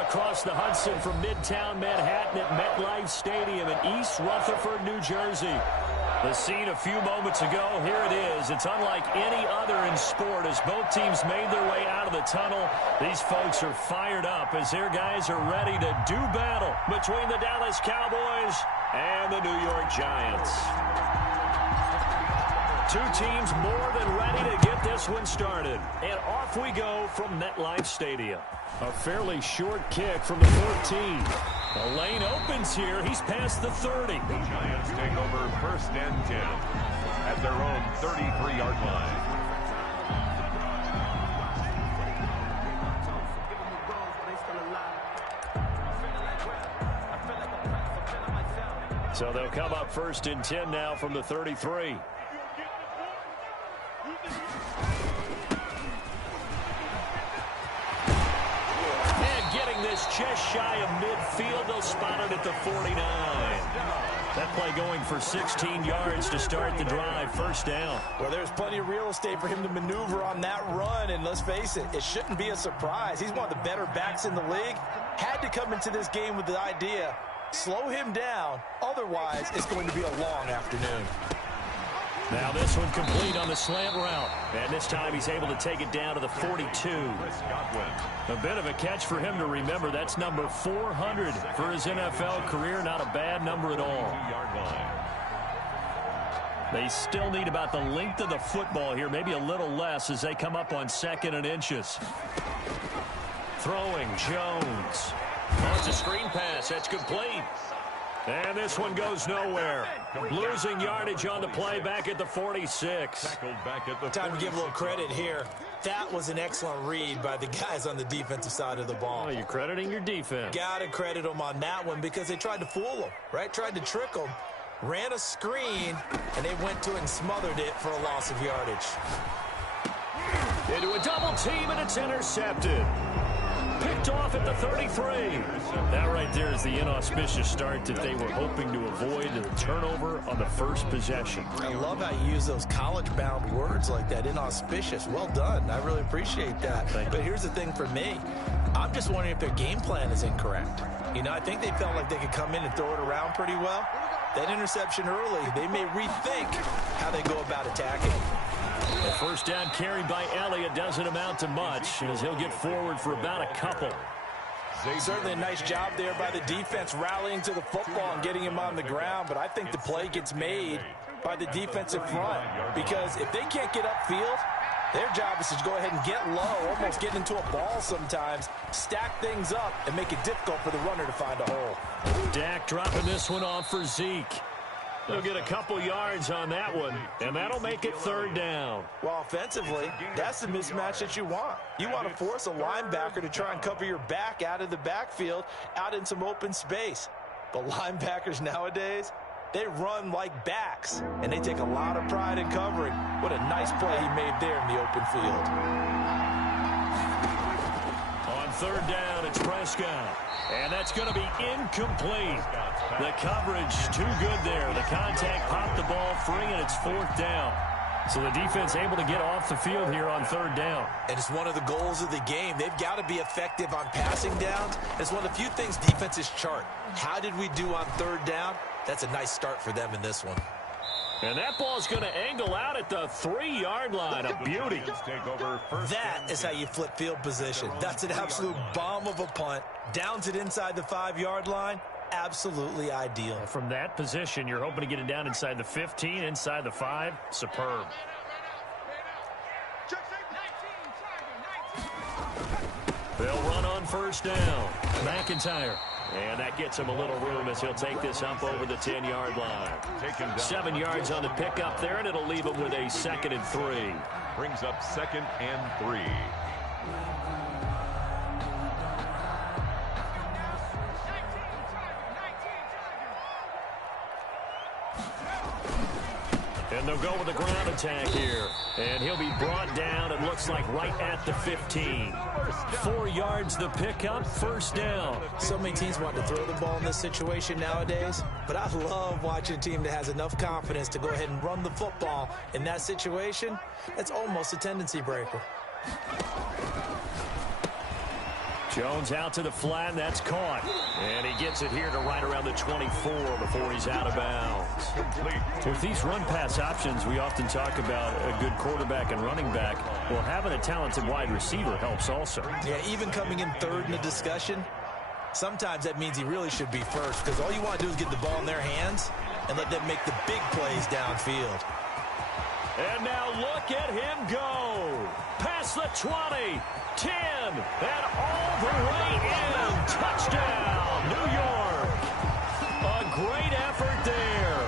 across the Hudson from Midtown Manhattan at MetLife Stadium in East Rutherford, New Jersey. The scene a few moments ago, here it is. It's unlike any other in sport as both teams made their way out of the tunnel. These folks are fired up as their guys are ready to do battle between the Dallas Cowboys and the New York Giants. Two teams more than ready to get this one started. And off we go from MetLife Stadium. A fairly short kick from the 14. The lane opens here. He's past the 30. The Giants take over first and 10 at their own 33-yard line. So they'll come up first and 10 now from the 33. This just shy of midfield. They'll spot it at the 49. That play going for 16 yards to start the drive. First down. Well, there's plenty of real estate for him to maneuver on that run, and let's face it, it shouldn't be a surprise. He's one of the better backs in the league. Had to come into this game with the idea, slow him down, otherwise it's going to be a long afternoon. Now this one complete on the slant route. And this time he's able to take it down to the 42. A bit of a catch for him to remember. That's number 400 for his NFL career. Not a bad number at all. They still need about the length of the football here, maybe a little less as they come up on 2nd and inches. Throwing Jones. Oh, it's a screen pass. That's complete. And this one goes nowhere. Losing yardage on the play back at the 46. Time to give a little credit here. That was an excellent read by the guys on the defensive side of the ball. Oh, you're crediting your defense. Got to credit them on that one because they tried to fool them, right? Tried to trick them. Ran a screen, and they went to it and smothered it for a loss of yardage. Into a double team, and it's intercepted. Picked off at the 33. That right there is the inauspicious start that they were hoping to avoid, the turnover on the first possession. I love how you use those college-bound words like that, inauspicious. Well done. I really appreciate that. But here's the thing for me. I'm just wondering if their game plan is incorrect. You know, I think they felt like they could come in and throw it around pretty well. That interception early, they may rethink how they go about attacking. The first down carried by Elliott doesn't amount to much as he'll get forward for about a couple. Certainly a nice job there by the defense rallying to the football and getting him on the ground, but I think the play gets made by the defensive front because if they can't get upfield, their job is to go ahead and get low, almost get into a ball sometimes, stack things up, and make it difficult for the runner to find a hole. Dak dropping this one off for Zeke. They'll get a couple yards on that one, and that'll make it 3rd down. Well, offensively, that's the mismatch that you want. You want to force a linebacker to try and cover your back out of the backfield, out in some open space. But linebackers nowadays, they run like backs, and they take a lot of pride in covering. What a nice play he made there in the open field. On 3rd down, it's Prescott. And that's going to be incomplete. The coverage too good there. The contact popped the ball free, and it's 4th down. So the defense able to get off the field here on 3rd down. And it's one of the goals of the game. They've got to be effective on passing downs. It's one of the few things defenses chart. How did we do on 3rd down? That's a nice start for them in this one. And that ball's going to angle out at the 3-yard line. A beauty. That is how you flip field position. That's an absolute bomb of a punt. Downs it inside the 5-yard line. Absolutely ideal. From that position, you're hoping to get it down inside the 15, inside the 5. Superb. They'll run on 1st down. McIntyre. And that gets him a little room as he'll take this up over the 10-yard line. 7 yards on the pickup there, and it'll leave him with a 2nd and 3. Brings up 2nd and 3. And they'll go with a ground attack here. And he'll be brought down, it looks like, right at the 15. 4 yards the pickup, 1st down. So many teams want to throw the ball in this situation nowadays, but I love watching a team that has enough confidence to go ahead and run the football. In that situation, that's almost a tendency breaker. Jones out to the flat, and that's caught. And he gets it here to right around the 24 before he's out of bounds. With these run-pass options, we often talk about a good quarterback and running back. Well, having a talented wide receiver helps also. Yeah, even coming in third in the discussion, sometimes that means he really should be first, because all you want to do is get the ball in their hands and let them make the big plays downfield. And now look at him go. Past the 20, 10, and all the way in. Touchdown, New York. A great effort there.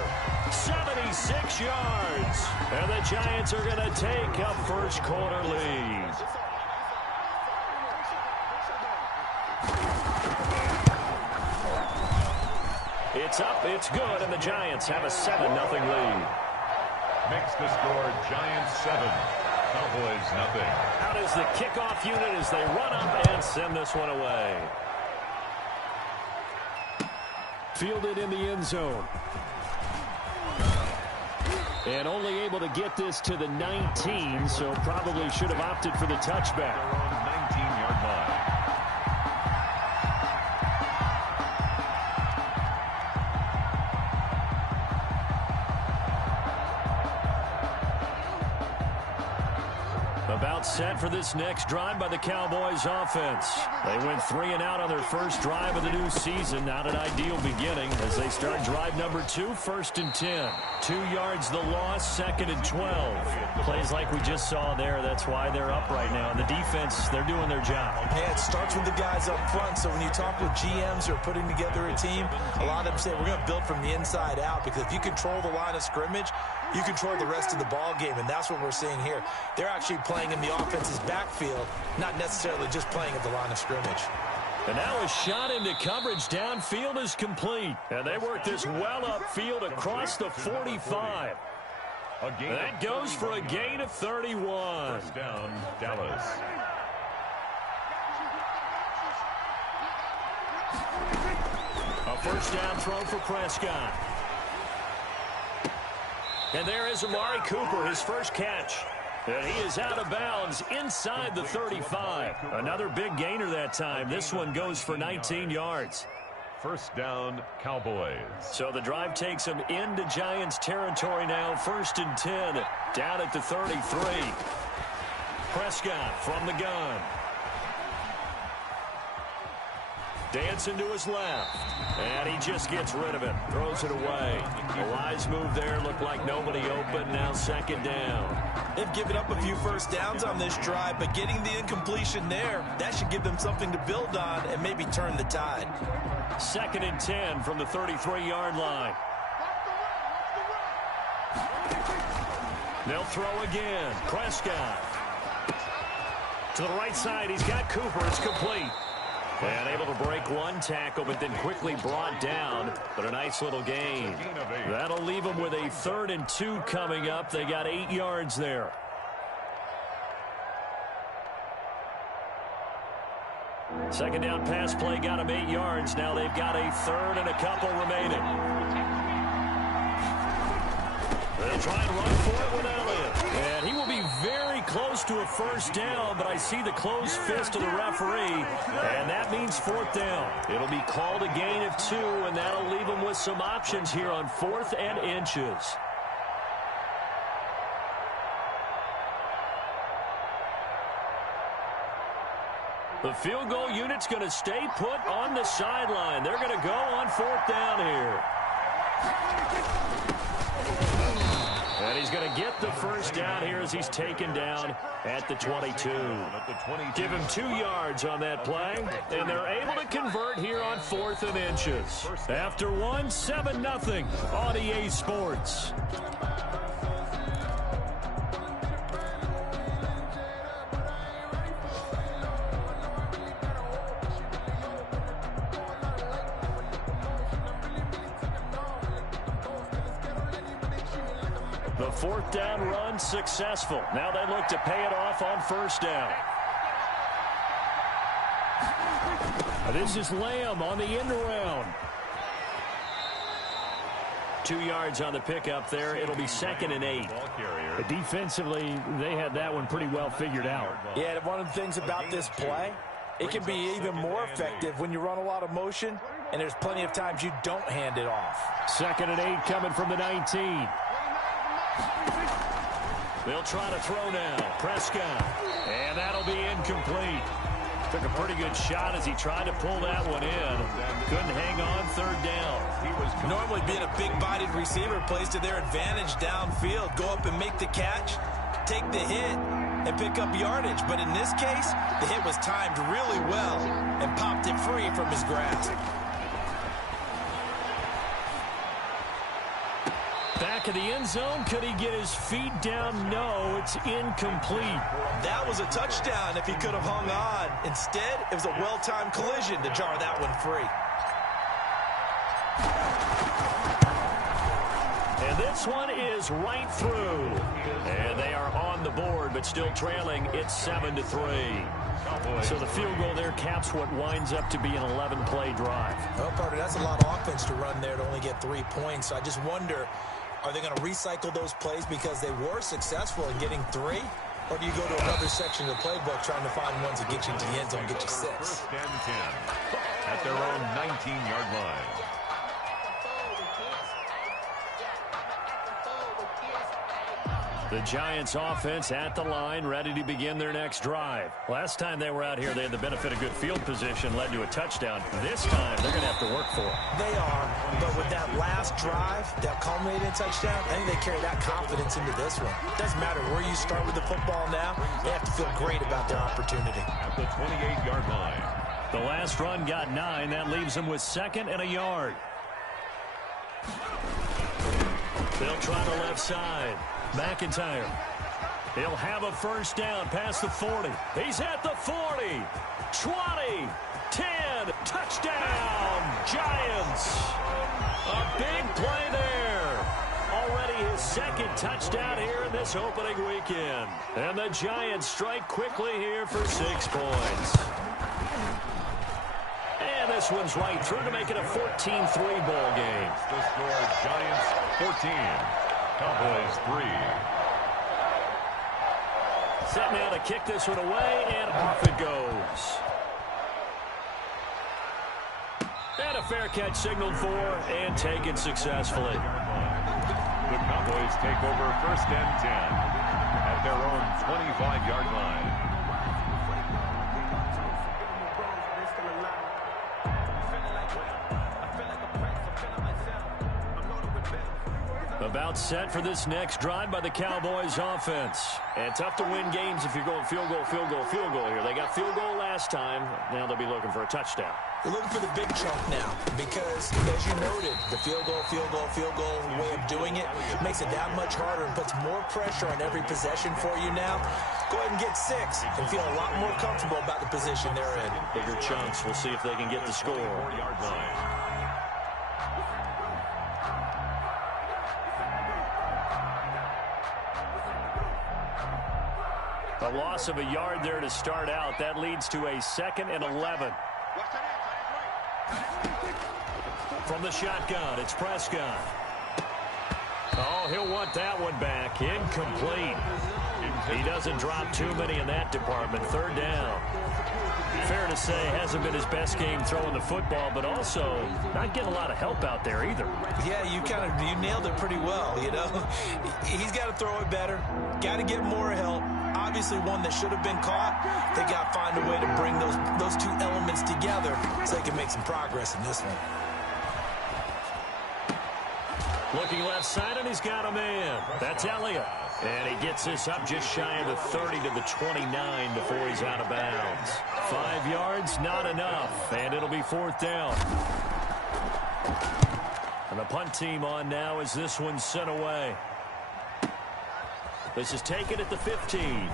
76 yards. And the Giants are going to take a first quarter lead. It's up, it's good, and the Giants have a 7-0 lead. Makes the score Giants 7, Cowboys nothing. Out is the kickoff unit as they run up and send this one away. Fielded in the end zone. And only able to get this to the 19, so probably should have opted for the touchback. Their own 19-yard line. About set for this next drive by the Cowboys offense. They went 3 and out on their first drive of the new season. Not an ideal beginning as they start drive number 2, 1st and 10. 2 yards the loss, 2nd and 12. Plays like we just saw there. That's why they're up right now. And the defense, they're doing their job. Yeah, it starts with the guys up front. So when you talk with GMs who are putting together a team, a lot of them say we're going to build from the inside out, because if you control the line of scrimmage, you control the rest of the ball game, and that's what we're seeing here. They're actually playing in the offense's backfield, not necessarily just playing at the line of scrimmage. And now a shot into coverage downfield is complete. And they work this well upfield across the 45. That goes for a gain of 31. First down, Dallas. A first down throw for Prescott. And there is Amari Cooper, his first catch. And he is out of bounds inside the 35. Another big gainer that time. This one goes for 19 yards. First down, Cowboys. So the drive takes them into Giants territory now. 1st and 10, down at the 33. Prescott from the gun. Dancing to his left. And he just gets rid of it. Throws it away. A wise move there. Looked like nobody open. Now 2nd down. They've given up a few first downs on this drive, but getting the incompletion there, that should give them something to build on and maybe turn the tide. 2nd and 10 from the 33-yard line. They'll throw again. Prescott. To the right side. He's got Cooper. It's complete. And able to break one tackle, but then quickly brought down. But a nice little gain. That'll leave them with a 3rd and 2 coming up. They got 8 yards there. Second down pass play got them 8 yards. Now they've got a 3rd and a couple remaining. They'll try and run for it with Elliott. And he will be very close to a first down, but I see the closed fist of the referee, and that means 4th down. It'll be called a gain of 2, and that'll leave them with some options here on 4th and inches. The field goal unit's going to stay put on the sideline. They're going to go on 4th down here. And he's going to get the first down here as he's taken down at the 22. Give him 2 yards on that play, and they're able to convert here on 4th and inches. After 1, 7-0 on EA Sports. The 4th down run successful. Now they look to pay it off on 1st down. This is Lamb on the end around. 2 yards on the pickup there. It'll be 2nd and 8. But defensively, they had that one pretty well figured out. Yeah, one of the things about this play, It can be even more effective when you run a lot of motion, and there's plenty of times you don't hand it off. 2nd and 8 coming from the 19. They'll try to throw now. Prescott. And that'll be incomplete. Took a pretty good shot as he tried to pull that one in. Couldn't hang on 3rd down. Normally being a big-bodied receiver plays to their advantage downfield. Go up and make the catch, take the hit, and pick up yardage. But in this case, the hit was timed really well and popped it free from his grasp. Back of the end zone. Could he get his feet down? No, it's incomplete. That was a touchdown if he could have hung on. Instead, it was a well-timed collision to jar that one free. And this one is right through. And they are on the board, but still trailing. It's 7-3. So the field goal there caps what winds up to be an 11-play drive. Well, Carter, that's a lot of offense to run there to only get 3 points. So I just wonder, are they going to recycle those plays because they were successful in getting 3? Or do you go to another section of the playbook trying to find ones that get you into the end zone, get you 6? 1st and 10 at their own 19-yard line. The Giants offense at the line, ready to begin their next drive. Last time they were out here, they had the benefit of good field position, led to a touchdown. This time, they're going to have to work for it. They are, but with that last drive that culminated in touchdown, I think they carry that confidence into this one. It doesn't matter where you start with the football now, they have to feel great about their opportunity. At the 28-yard line. The last run got 9. That leaves them with 2nd and a yard. They'll try the left side. McIntyre. He'll have a 1st down past the 40. He's at the 40. 20. 10. Touchdown. Giants. A big play there. Already his 2nd touchdown here in this opening weekend. And the Giants strike quickly here for 6 points. And this one's right through to make it a 14-3 ball game. The score, Giants 14. Cowboys 3. Set now to kick this one away, and off it goes. And a fair catch signaled for and taken successfully. The Cowboys take over 1st and 10 at their own 25-yard line. About set for this next drive by the Cowboys offense. And tough to win games if you're going field goal, field goal, field goal here. They got field goal last time. Now they'll be looking for a touchdown. They're looking for the big chunk now because, as you noted, the field goal way of doing it makes it that much harder and puts more pressure on every possession for you now. Go ahead and get 6 and feel a lot more comfortable about the position they're in. Bigger chunks. We'll see if they can get the score. 4-yard line. A loss of a yard there to start out. That leads to a 2nd and 11. From the shotgun, it's Prescott. Oh, he'll want that one back. Incomplete. He doesn't drop too many in that department. 3rd down. Fair to say, hasn't been his best game throwing the football, but also not getting a lot of help out there either. Yeah, you nailed it pretty well, you know. He's got to throw it better. Got to get more help. Obviously one that should have been caught. They got to find a way to bring those 2 elements together so they can make some progress in this one. Looking left side, and he's got a man. That's Elliott. And he gets this up just shy of the 30 to the 29 before he's out of bounds. 5 yards, not enough. And it'll be 4th down. And the punt team on now as this one's sent away. This is taken at the 15.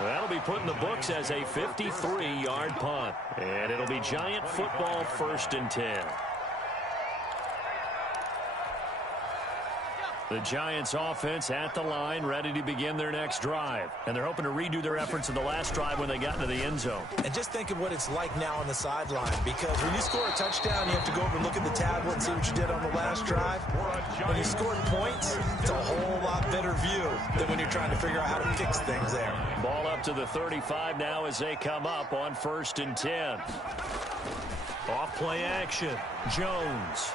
That'll be put in the books as a 53-yard punt. And it'll be Giant football 1st and 10. The Giants offense at the line, ready to begin their next drive. And they're hoping to redo their efforts in the last drive when they got into the end zone. And just think of what it's like now on the sideline, because when you score a touchdown, you have to go over and look at the tablet and see what you did on the last drive. when you scored points, it's a whole lot better view than when you're trying to figure out how to fix things there. Ball up to the 35 now as they come up on 1st and 10. Off play action. Jones.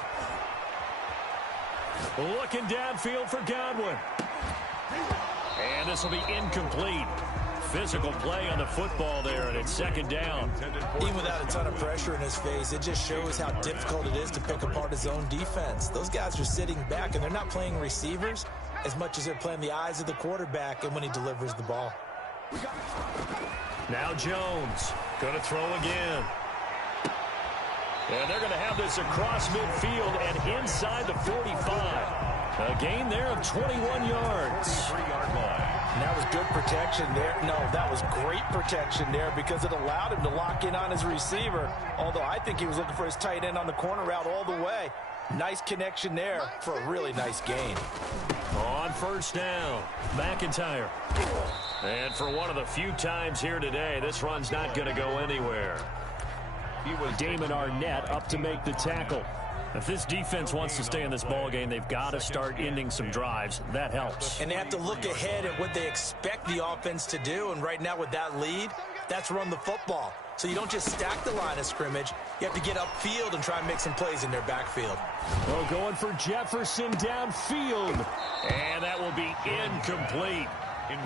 Looking downfield for Godwin. And this will be incomplete. Physical play on the football there, and it's 2nd down. Even without a ton of pressure in his face, it just shows how difficult it is to pick apart his own defense. Those guys are sitting back, and they're not playing receivers as much as they're playing the eyes of the quarterback and when he delivers the ball. Now Jones going to throw again. And they're going to have this across midfield and inside the 45. A gain there of 21 yards. 3-yard line. And that was good protection there. No, that was great protection there because it allowed him to lock in on his receiver. Although I think he was looking for his tight end on the corner route all the way. Nice connection there for a really nice gain. On 1st down, McIntyre. And for one of the few times here today, this run's not going to go anywhere. Damon Arnett up to make the tackle. If this defense wants to stay in this ball game, they've got to start ending some drives. That helps. And they have to look ahead at what they expect the offense to do. And right now with that lead, that's run the football. So you don't just stack the line of scrimmage. You have to get upfield and try and make some plays in their backfield. Well, going for Jefferson downfield. And that will be incomplete.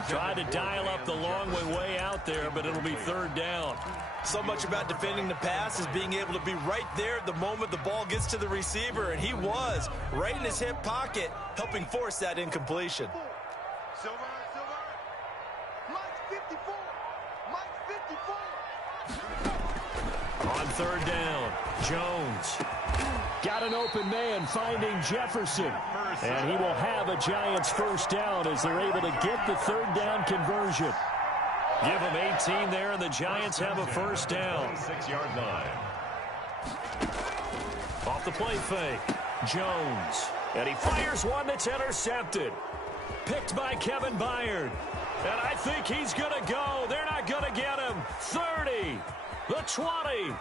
Try to dial up the long way out there, but it'll be 3rd down. So much about defending the pass is being able to be right there at the moment the ball gets to the receiver, and he was right in his hip pocket, helping force that incompletion. On 3rd down, Jones. Got an open man finding Jefferson. And he will have a Giants 1st down as they're able to get the 3rd down conversion. Give them 18 there, and the Giants have a 1st down. 6-yard line. Off the play fake, Jones. And he fires one that's intercepted. Picked by Kevin Byard. And I think he's going to go. They're not going to get him. 30, the 20.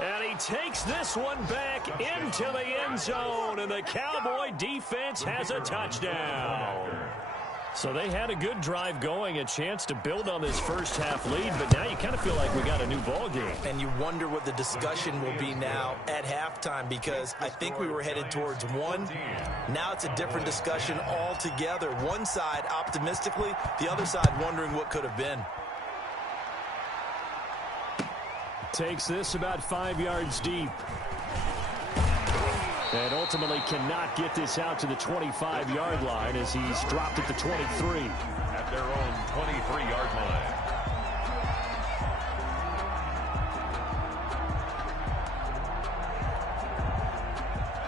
And he takes this one back into the end zone, and the Cowboy defense has a touchdown. So they had a good drive going, a chance to build on this first half lead, but now you kind of feel like we got a new ball game. And you wonder what the discussion will be now at halftime, because I think we were headed towards one. Now it's a different discussion altogether. One side optimistically, the other side wondering what could have been. Takes this about 5 yards deep. And ultimately cannot get this out to the 25-yard line as he's dropped at the 23. At their own 23-yard line.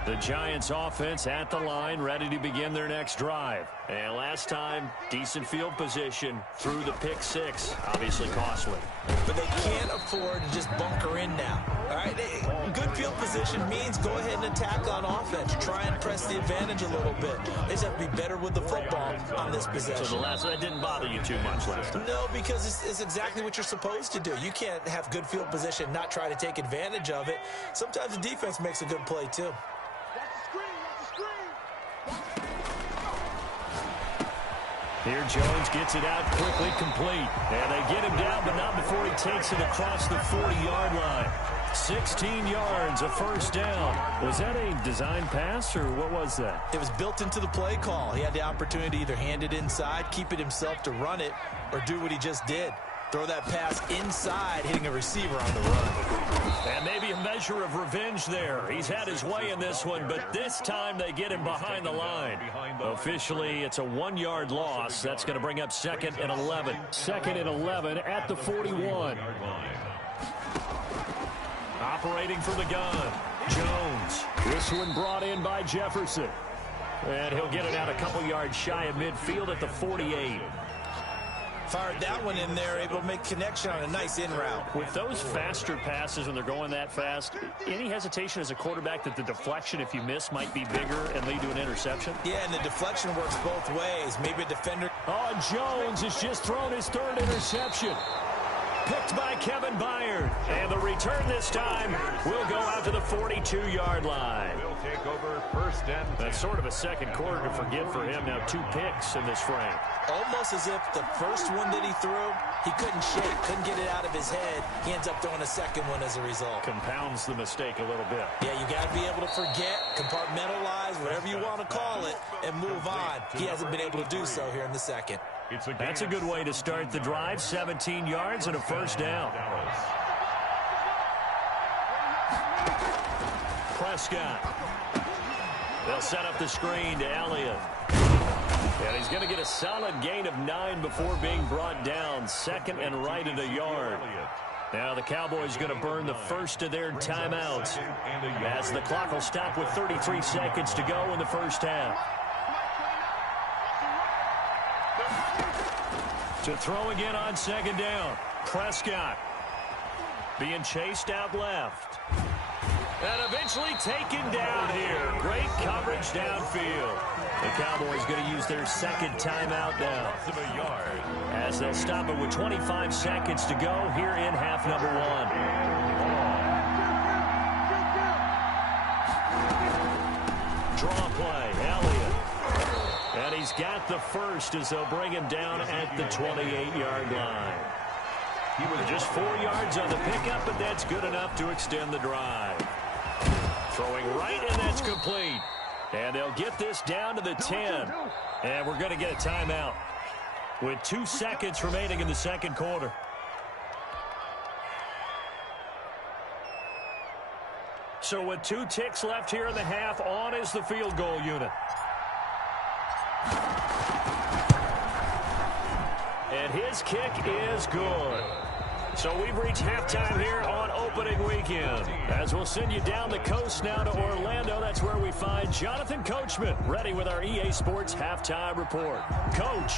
The Giants offense at the line, ready to begin their next drive. And last time, decent field position through the pick six. Obviously costly. But they can't afford to just bunker in now. All right, good field position means go ahead and attack on offense. Try and press the advantage a little bit. They just have to be better with the football on this possession. So that didn't bother you too much last time? No, because it's exactly what you're supposed to do. You can't have good field position, not try to take advantage of it. Sometimes the defense makes a good play too. Here Jones gets it out quickly, complete. And they get him down, but not before he takes it across the 40-yard line. 16 yards, a first down. Was that a design pass, or what was that? It was built into the play call. He had the opportunity to either hand it inside, keep it himself to run it, or do what he just did. Throw that pass inside, hitting a receiver on the run. And maybe a measure of revenge there. He's had his way in this one, but this time they get him behind the line. Officially, it's a 1-yard loss. That's going to bring up 2nd and 11. 2nd and 11 at the 41. Operating from the gun, Jones. This one brought in by Jefferson. And he'll get it out a couple yards shy of midfield at the 48. Fired that one in there, able to make connection on a nice in route. With those faster passes when they're going that fast, any hesitation as a quarterback that the deflection, if you miss, might be bigger and lead to an interception? Yeah, and the deflection works both ways. Maybe a defender. Oh, Jones has just thrown his 3rd interception. Picked by Kevin Byard. And the return this time will go out to the 42-yard line. We'll take over 1st first and 10. That's sort of a second quarter to forget for him. Now 2 picks in this frame. Almost as if the first one that he threw, he couldn't shake, couldn't get it out of his head. He ends up throwing a second one as a result. Compounds the mistake a little bit. Yeah, you got to be able to forget, compartmentalize, whatever you want to call it, and move on. He hasn't been able to do so here in the second. That's a good way to start the drive. 17 yards and a first down. Prescott. They'll set up the screen to Elliott. And he's going to get a solid gain of 9 before being brought down. Second and right at a yard. Now the Cowboys going to burn the first of their timeouts as the clock will stop with 33 seconds to go in the first half. To throw again on second down. Prescott being chased out left. And eventually taken down here. Great coverage downfield. The Cowboys going to use their second timeout now. As they'll stop it with 25 seconds to go here in half number 1. Draw play, Elliott. And he's got the first as they'll bring him down at the 28-yard line. He was just 4 yards on the pickup, but that's good enough to extend the drive. Throwing right, and that's complete. And they'll get this down to the 10. And we're going to get a timeout with 2 seconds remaining in the second quarter. So with 2 ticks left here in the half, on is the field goal unit. And his kick is good. So we've reached halftime here on opening weekend. As we'll send you down the coast now to Orlando, that's where we find Jonathan Coachman ready with our EA Sports halftime report. Coach,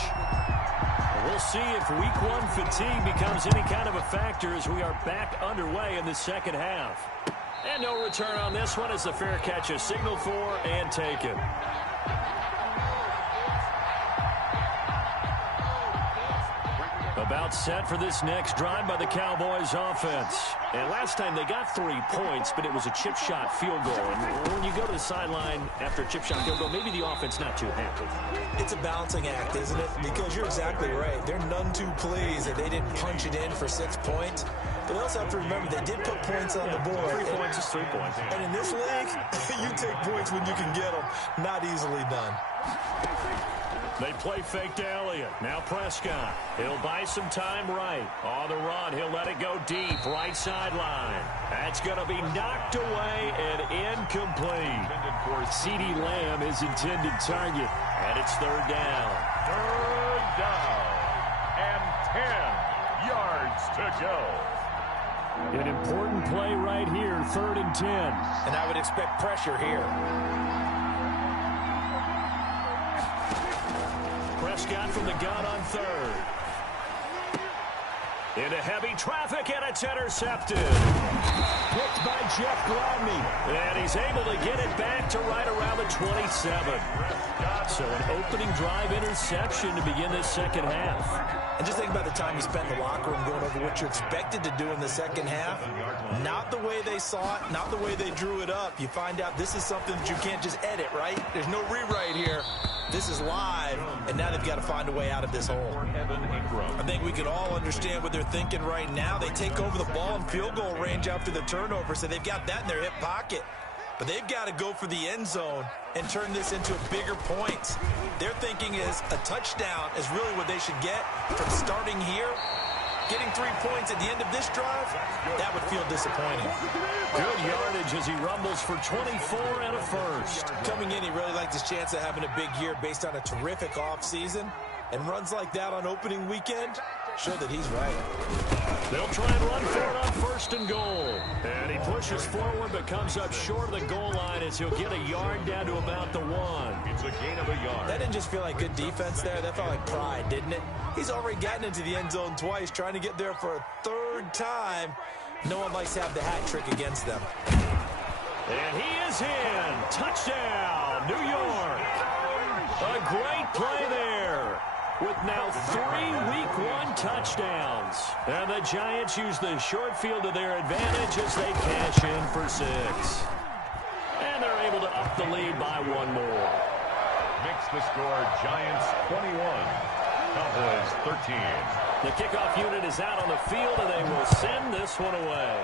we'll see if week 1 fatigue becomes any kind of a factor as we are back underway in the second half. And no return on this one as the fair catch is signaled for and taken. About set for this next drive by the Cowboys offense. And last time they got 3 points, but it was a chip shot field goal. And when you go to the sideline after a chip shot field goal, maybe the offense not too happy. It's a balancing act, isn't it? Because you're exactly right. They're none too pleased that they didn't punch it in for 6 points. But they also have to remember they did put points on the board. 3 points is 3 points. And in this league, you take points when you can get them. Not easily done. They play fake to Elliott. Now Prescott. He'll buy some time right. On the run, he'll let it go deep. Right sideline. That's going to be knocked away and incomplete. CeeDee Lamb is intended target. And it's third down. Third down. And 10 yards to go. An important play right here. 3rd and 10. And I would expect pressure here. Prescott from the gun on 3rd. Into heavy traffic, and it's intercepted. Picked by Jeff Gladney. And he's able to get it back to right around the 27. So an opening drive interception to begin this second half. And just think about the time you spent in the locker room going over what you expected to do in the second half. Not the way they saw it, not the way they drew it up. You find out this is something that you can't just edit, right? There's no rewrite here. This is live, and now they've got to find a way out of this hole. I think we can all understand what they're thinking right now. They take over the ball in field goal range after the turnover, so they've got that in their hip pocket. But they've got to go for the end zone and turn this into bigger points. Their thinking is a touchdown is really what they should get from starting here. Getting 3 points at the end of this drive, that would feel disappointing. Good yardage as he rumbles for 24 and a first. Coming in, he really liked his chance of having a big year based on a terrific offseason. And runs like that on opening weekend show that he's right. They'll try and run for it on 1st and goal. And he pushes forward but comes up short of the goal line as he'll get a yard down to about the 1. It's a gain of a yard. That didn't just feel like good defense there. That felt like pride, didn't it? He's already gotten into the end zone twice, trying to get there for a 3rd time. No one likes to have the hat trick against them. And he is in. Touchdown, New York. A great play there. With now 3 week 1 touchdowns. And the Giants use the short field to their advantage as they cash in for 6. And they're able to up the lead by one more. Makes the score Giants 21, Cowboys 13. The kickoff unit is out on the field, and they will send this one away.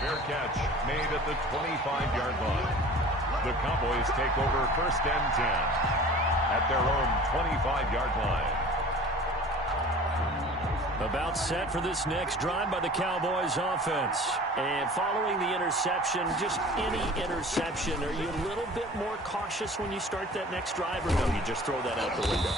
Fair catch made at the 25-yard line. The Cowboys take over first and 10 at their own 25-yard line. About set for this next drive by the Cowboys offense. And following the interception, just any interception, are you a little bit more cautious when you start that next drive, or no, you just throw that out the window?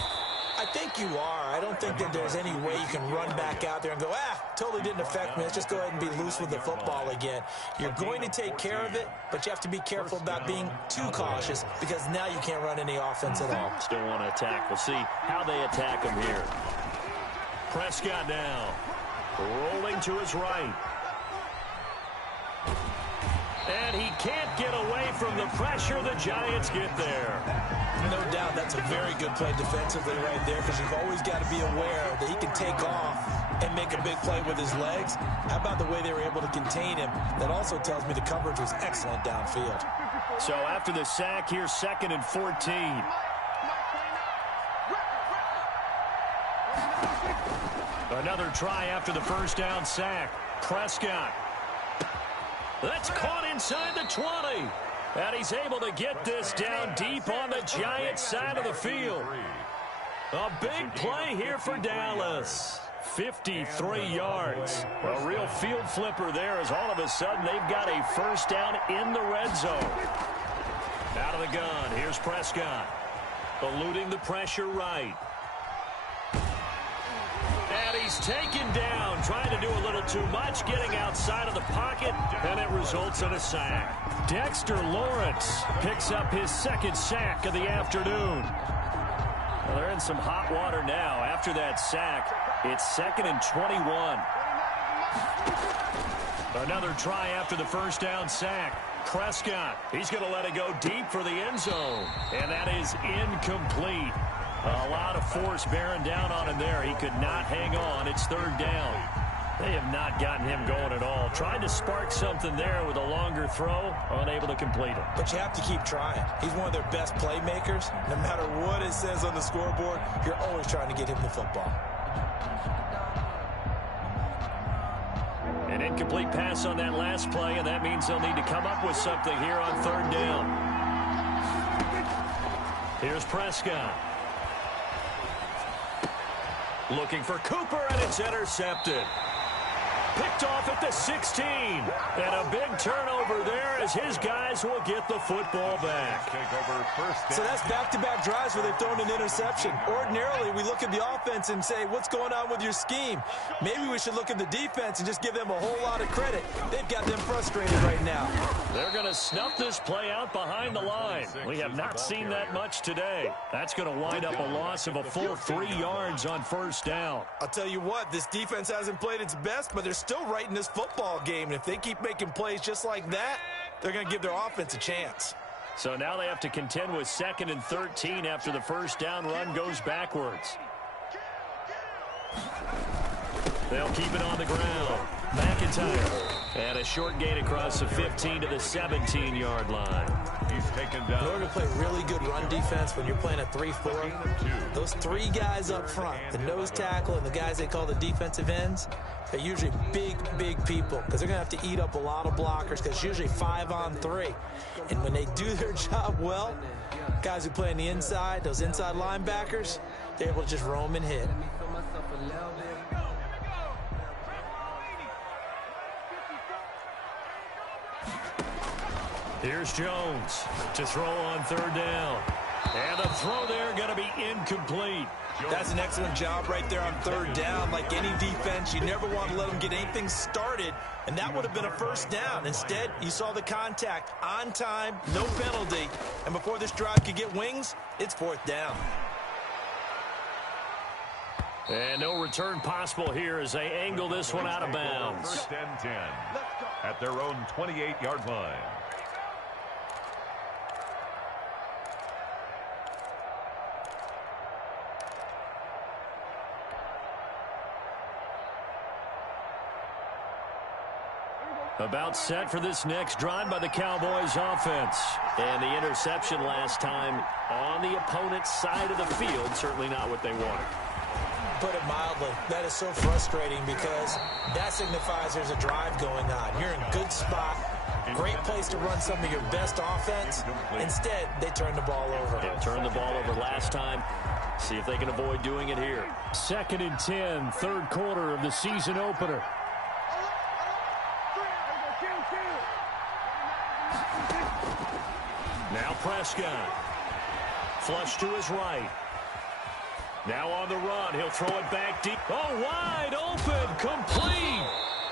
I think you are. I don't think that there's any way you can run back out there and go, totally didn't affect me. Let's just go ahead and be loose with the football again. You're going to take care of it, but you have to be careful about being too cautious because now you can't run any offense at all. Still want to attack. We'll see how they attack him here. Prescott now, rolling to his right. And he can't get away from the pressure. The Giants get there. No doubt that's a very good play defensively right there because you've always got to be aware that he can take off and make a big play with his legs. How about the way they were able to contain him? That also tells me the coverage was excellent downfield. So after the sack, here's 2nd and 14. Another try after the first down sack. Prescott. That's caught inside the 20. And he's able to get this down deep on the Giants side of the field. A big play here for Dallas. 53 yards. A real field flipper there as all of a sudden they've got a first down in the red zone. Out of the gun, here's Prescott. Eluding the pressure right. And he's taken down, trying to do a little too much, getting outside of the pocket, and it results in a sack. Dexter Lawrence picks up his 2nd sack of the afternoon. Well, they're in some hot water now. After that sack, it's 2nd and 21. Another try after the first down sack. Prescott, he's going to let it go deep for the end zone, and that is incomplete. A lot of force bearing down on him there. He could not hang on. It's 3rd down. They have not gotten him going at all. Tried to spark something there with a longer throw, unable to complete it. But you have to keep trying. He's one of their best playmakers. No matter what it says on the scoreboard, you're always trying to get him the football. An incomplete pass on that last play, and that means they'll need to come up with something here on 3rd down. Here's Prescott. Looking for Cooper, and it's intercepted. Picked off at the 16. And a big turnover there as his guys will get the football back. So that's back-to-back drives where they've thrown an interception. Ordinarily, we look at the offense and say, what's going on with your scheme? Maybe we should look at the defense and just give them a whole lot of credit. They've got them frustrated right now. They're going to snuff this play out behind the line. We have not seen that much today. That's going to wind up a loss of a full 3 yards on first down. I'll tell you what, this defense hasn't played its best, but they're still right in this football game. And if they keep making plays just like that, they're going to give their offense a chance. So now they have to contend with 2nd and 13 after the first down run goes backwards. They'll keep it on the ground. McIntyre. And a short gain across the 15 to the 17-yard line. He's taken down. In order to play really good run defense when you're playing a 3-4, those 3 guys up front, the nose tackle and the guys they call the defensive ends, they're usually big, big people because they're going to have to eat up a lot of blockers because it's usually 5 on 3. And when they do their job well, guys who play on the inside, those inside linebackers, they're able to just roam and hit. Here's Jones to throw on 3rd down. And the throw there going to be incomplete. That's an excellent job right there on 3rd down. Like any defense, you never want to let them get anything started, and that would have been a first down. Instead, you saw the contact on time, no penalty, and before this drive could get wings, it's 4th down. And no return possible here as they angle this one out of bounds. First and 10 at their own 28-yard line. About set for this next drive by the Cowboys offense. And the interception last time on the opponent's side of the field, certainly not what they wanted. Put it mildly, that is so frustrating because that signifies there's a drive going on. You're in a good spot, great place to run some of your best offense. Instead, they turn the ball over. They turned the ball over last time. See if they can avoid doing it here. 2nd and 10, third quarter of the season opener. Now Prescott. Flush to his right. Now on the run. He'll throw it back deep. Oh, wide open. Complete.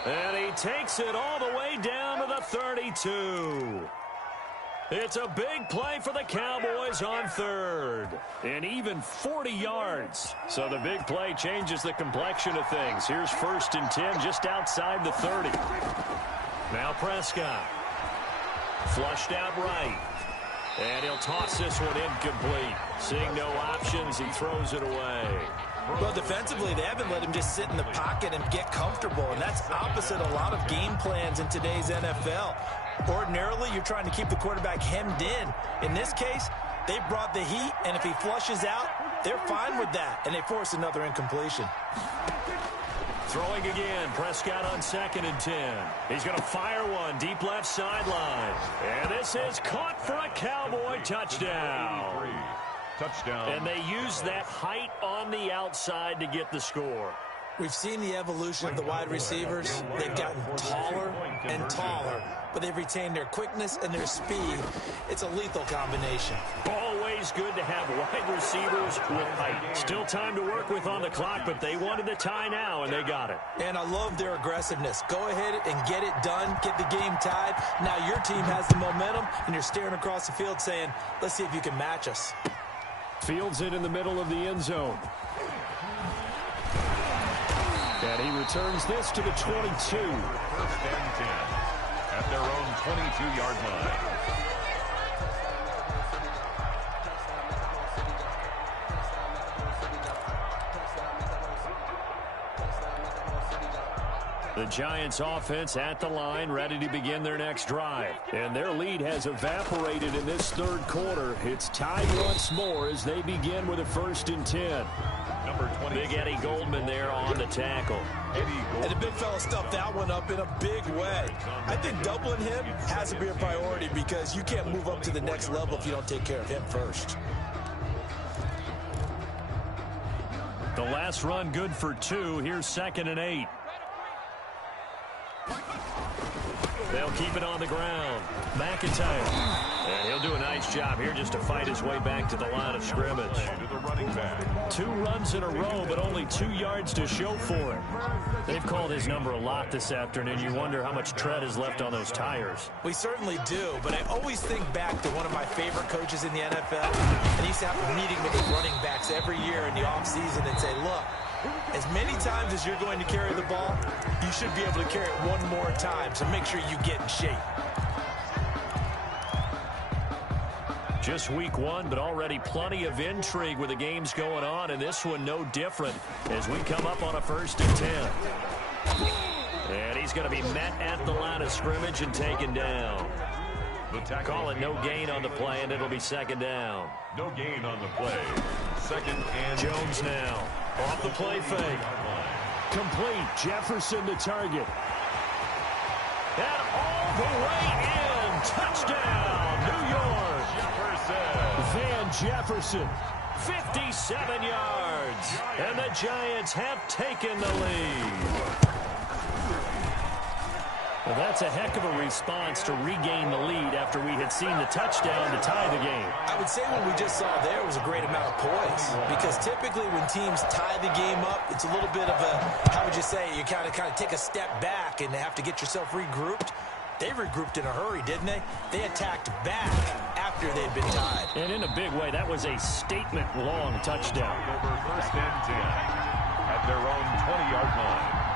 And he takes it all the way down to the 32. It's a big play for the Cowboys on third. And even 40 yards. So the big play changes the complexion of things. Here's 1st and 10 just outside the 30. Now Prescott. Flushed out right. And he'll toss this one incomplete. Seeing no options, he throws it away. Well, defensively, they haven't let him just sit in the pocket and get comfortable, and that's opposite a lot of game plans in today's NFL. Ordinarily, you're trying to keep the quarterback hemmed in. In this case, they brought the heat, and if he flushes out, they're fine with that, and they force another incompletion. Throwing again, Prescott on 2nd and 10. He's going to fire one deep left sideline. And this is caught for a Cowboy touchdown. Touchdown. And they use that height on the outside to get the score. We've seen the evolution of the wide receivers. They've gotten taller and taller, but they've retained their quickness and their speed. It's a lethal combination. Always good to have wide receivers with height. Still time to work with on the clock, but they wanted the tie now, and they got it. And I love their aggressiveness. Go ahead and get it done. Get the game tied. Now your team has the momentum, and you're staring across the field saying, let's see if you can match us. Fields it in the middle of the end zone. And he returns this to the 22. 1st and 10 at their own 22-yard line. The Giants offense at the line, ready to begin their next drive. And their lead has evaporated in this third quarter. It's tied once more as they begin with a 1st and 10. Number 20. Big Eddie Goldman there on the tackle. And the big fella stuffed that one up in a big way. I think doubling him has to be a priority because you can't move up to the next level if you don't take care of him first. The last run good for 2. Here's 2nd and 8. They'll keep it on the ground. McIntyre. And he'll do a nice job here just to fight his way back to the line of scrimmage. To the running back. 2 runs in a row, but only 2 yards to show for it. They've called his number a lot this afternoon. You wonder how much tread is left on those tires. We certainly do, but I always think back to one of my favorite coaches in the NFL. And he used to have a meeting with the running backs every year in the offseason and say, look, as many times as you're going to carry the ball, you should be able to carry it one more time, so make sure you get in shape. Just week 1, but already plenty of intrigue with the games going on, and this one no different as we come up on a 1st and 10. And he's going to be met at the line of scrimmage and taken down. Call it no gain on the play, and it'll be 2nd down. No gain on the play. 2nd and Jones now off the play fake. Complete. Jefferson to target. And all the way in. Touchdown, New York. Van Jefferson. 57 yards. And the Giants have taken the lead. Well, that's a heck of a response to regain the lead after we had seen the touchdown to tie the game. I would say what we just saw there was a great amount of poise, because typically when teams tie the game up, it's a little bit of a, how would you say, you kind of take a step back and have to get yourself regrouped. They regrouped in a hurry, didn't they? They attacked back after they'd been tied. And in a big way, that was a statement-long touchdown. over 1st and 10 at their own 20-yard line.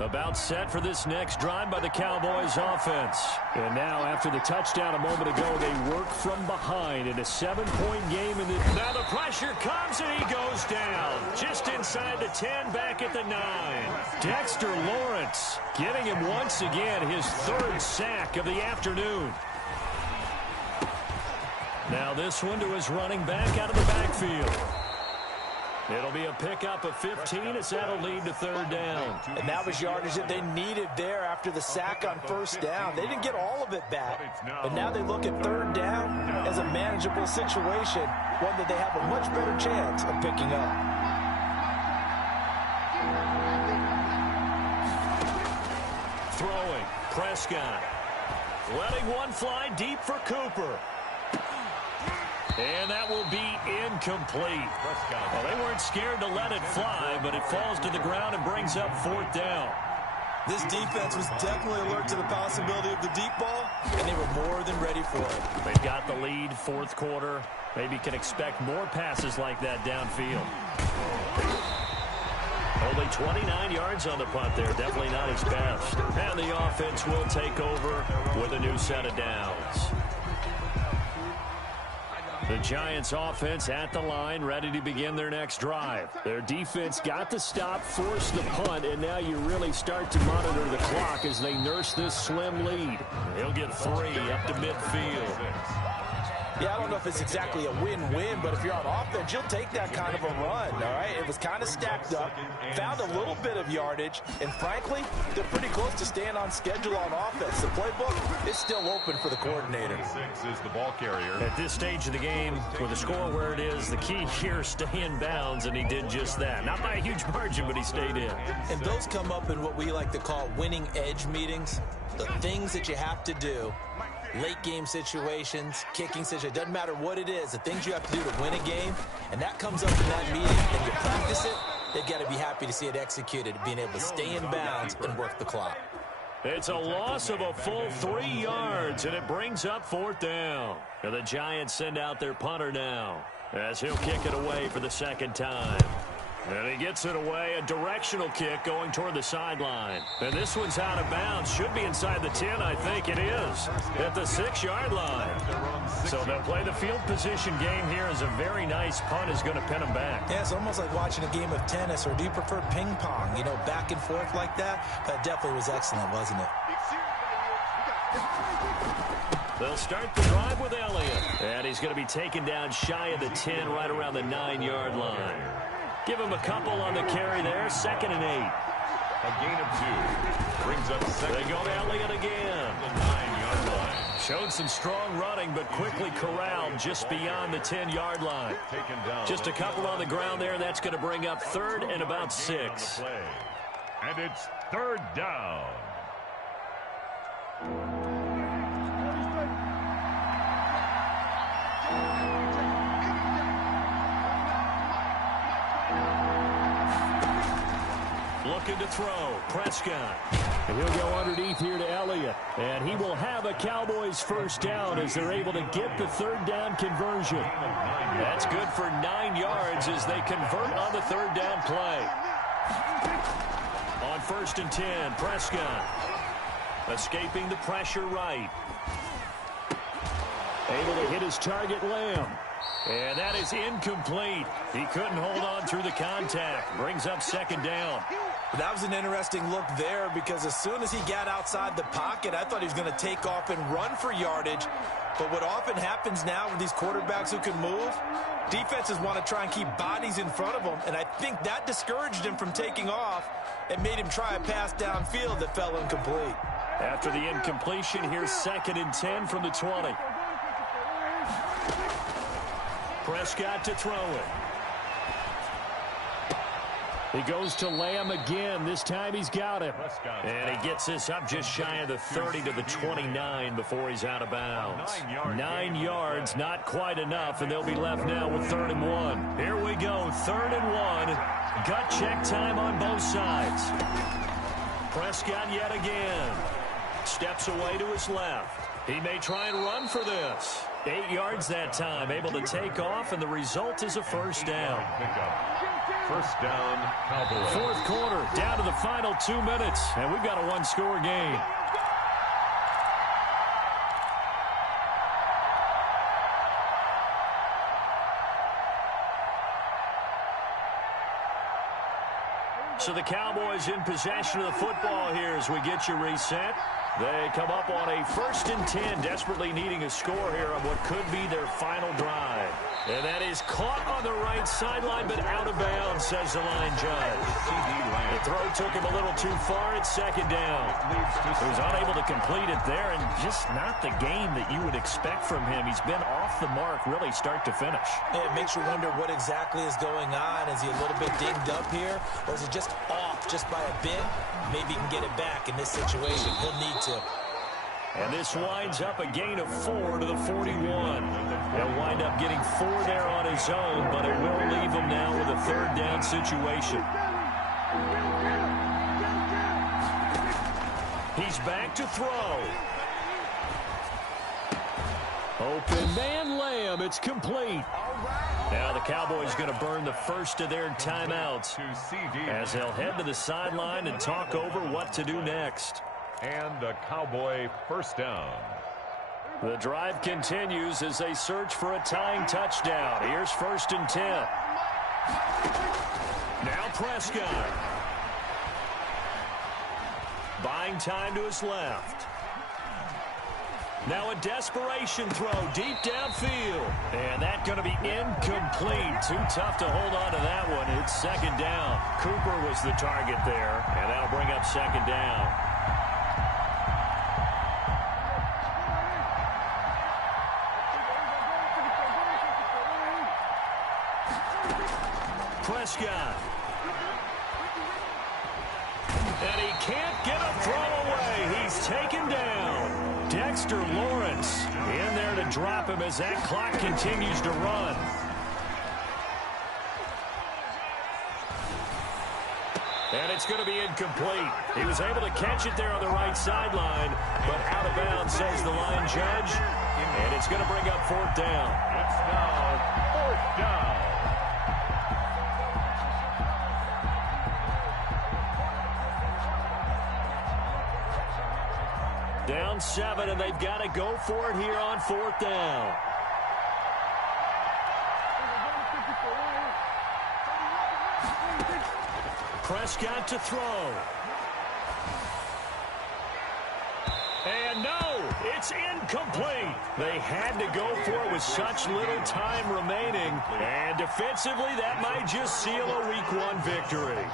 About set for this next drive by the Cowboys offense. And now, after the touchdown a moment ago, they work from behind in a 7-point game. Now the pressure comes, and he goes down. Just inside the 10, back at the 9. Dexter Lawrence getting him once again his 3rd sack of the afternoon. Now this one to his running back out of the backfield. It'll be a pickup of 15 as that'll lead to 3rd down. And that was yardage that they needed there after the sack on 1st down. They didn't get all of it back, but now they look at 3rd down as a manageable situation, one that they have a much better chance of picking up. Throwing, Prescott. Letting one fly deep for Cooper. And that will be incomplete. Well, they weren't scared to let it fly, but it falls to the ground and brings up 4th down. This defense was definitely alert to the possibility of the deep ball, and they were more than ready for it. They've got the lead, 4th quarter. Maybe can expect more passes like that downfield. Only 29 yards on the punt there. Definitely not his best. And the offense will take over with a new set of downs. The Giants offense at the line, ready to begin their next drive. Their defense got the stop, forced the punt, and now you really start to monitor the clock as they nurse this slim lead. He'll get 3 up to midfield. Yeah, I don't know if it's exactly a win-win, but if you're on offense, you'll take that kind of a run, all right? It was kind of stacked up, found a little bit of yardage, and frankly, they're pretty close to staying on schedule on offense. The playbook is still open for the coordinator. 6 is the ball carrier. At this stage of the game, with the score where it is, the key here is stay in bounds, and he did just that. Not by a huge margin, but he stayed in. And those come up in what we like to call winning edge meetings, the things that you have to do. Late game situations, kicking situations, doesn't matter what it is, the things you have to do to win a game, and that comes up in that meeting, and you practice it, you got to be happy to see it executed, being able to stay in bounds and work the clock. It's a loss of a full 3 yards, and it brings up 4th down. And the Giants send out their punter now, as he'll kick it away for the 2nd time. And he gets it away, a directional kick going toward the sideline. And this one's out of bounds. Should be inside the 10, I think it is, at the 6-yard line. So they'll play the field position game here as a very nice punt is going to pin them back. Yeah, it's almost like watching a game of tennis, or do you prefer ping pong? You know, back and forth like that? That definitely was excellent, wasn't it? They'll start the drive with Elliott. And he's going to be taken down shy of the 10, right around the 9-yard line. Give him a couple on the carry there. 2nd and 8. A gain of 2. Brings up 2nd. They go to Elliott again. The 9-yard line. Showed some strong running, but quickly corralled just beyond the 10-yard line. Taken down. Just a couple on the ground there. That's going to bring up 3rd and about 6. And it's 3rd down. Looking to throw, Prescott. And he'll go underneath here to Elliott. And he will have a Cowboys 1st down as they're able to get the 3rd down conversion. That's good for 9 yards as they convert on the 3rd down play. On 1st and 10, Prescott. Escaping the pressure right. Able to hit his target, Lamb. And that is incomplete. He couldn't hold on through the contact. Brings up 2nd down. That was an interesting look there, because as soon as he got outside the pocket, I thought he was going to take off and run for yardage. But what often happens now with these quarterbacks who can move, defenses want to try and keep bodies in front of them, and I think that discouraged him from taking off and made him try a pass downfield that fell incomplete. After the incompletion, here's 2nd and 10 from the 20. Prescott to throw it. He goes to Lamb again. This time he's got him. And he gets this up just shy of the 30 to the 29 before he's out of bounds. 9 yards, not quite enough, and they'll be left now with 3rd and 1. Here we go, 3rd and 1. Gut check time on both sides. Prescott yet again. Steps away to his left. He may try and run for this. 8 yards that time, able to take off, and the result is a 1st down. First down, Cowboys. Fourth quarter, down to the final 2 minutes, and we've got a one-score game. So the Cowboys in possession of the football here as we get you reset. They come up on a 1st and 10, desperately needing a score here on what could be their final drive. And that is caught on the right sideline, but out of bounds, says the line judge. The throw took him a little too far. It's 2nd down. He was unable to complete it there, and just not the game that you would expect from him. He's been off the mark, really, start to finish. It makes you wonder what exactly is going on. Is he a little bit dinged up here, or is it just off just by a bit? Maybe he can get it back in this situation. He'll need to. And this winds up a gain of 4 to the 41. He'll wind up getting 4 there on his own, but it will leave him now with a 3rd down situation. He's back to throw. Open man Lamb. It's complete. Now the Cowboys going to burn the first of their timeouts as they'll head to the sideline and talk over what to do next. And a Cowboy first down. The drive continues as they search for a tying touchdown. Here's 1st and 10. Now Prescott. Buying time to his left. Now a desperation throw deep downfield. And that's going to be incomplete. Too tough to hold on to that one. It's 2nd down. Cooper was the target there, and that'll bring up 2nd down. Prescott. And he can't get a throw away. He's taken down. Dexter Lawrence in there to drop him as that clock continues to run. And it's going to be incomplete. He was able to catch it there on the right sideline, but out of bounds, says the line judge. And it's going to bring up 4th down. It's now 4th down. Down 7, and they've got to go for it here on 4th down. Prescott to throw. And no, it's incomplete. They had to go for it with such little time remaining. And defensively, that might just seal a Week 1 victory.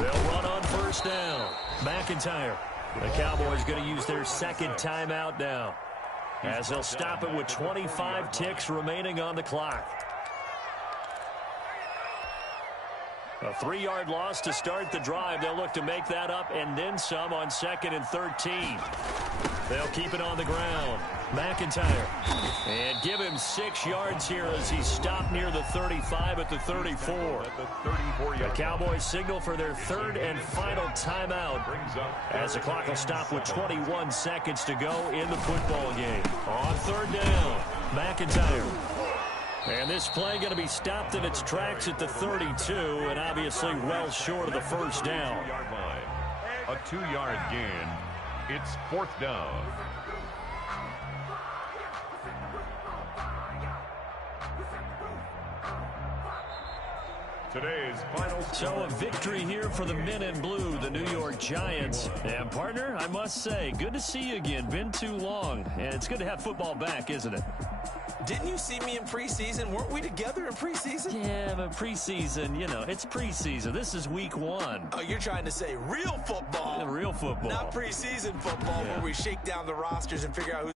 They'll run on 1st down. McIntyre. The Cowboys going to use their 2nd timeout now, as they'll stop it with 25 ticks remaining on the clock. A 3-yard loss to start the drive. They'll look to make that up and then some on 2nd and 13. They'll keep it on the ground. McIntyre. And give him 6 yards here as he's stopped near the 35 at the 34. The Cowboys signal for their 3rd and final timeout as the clock will stop with 21 seconds to go in the football game. On 3rd down, McIntyre. And this play going to be stopped in its tracks at the 32, and obviously well short of the 1st down. A 2-yard gain. It's 4th down. Today's final. So a victory here for the men in blue, the New York Giants. And partner, I must say, good to see you again. Been too long. And it's good to have football back, isn't it? Didn't you see me in preseason? Weren't we together in preseason? Yeah, but preseason, you know, it's preseason. This is Week 1. Oh, you're trying to say real football. Real football. Not preseason football where we shake down the rosters and figure out who's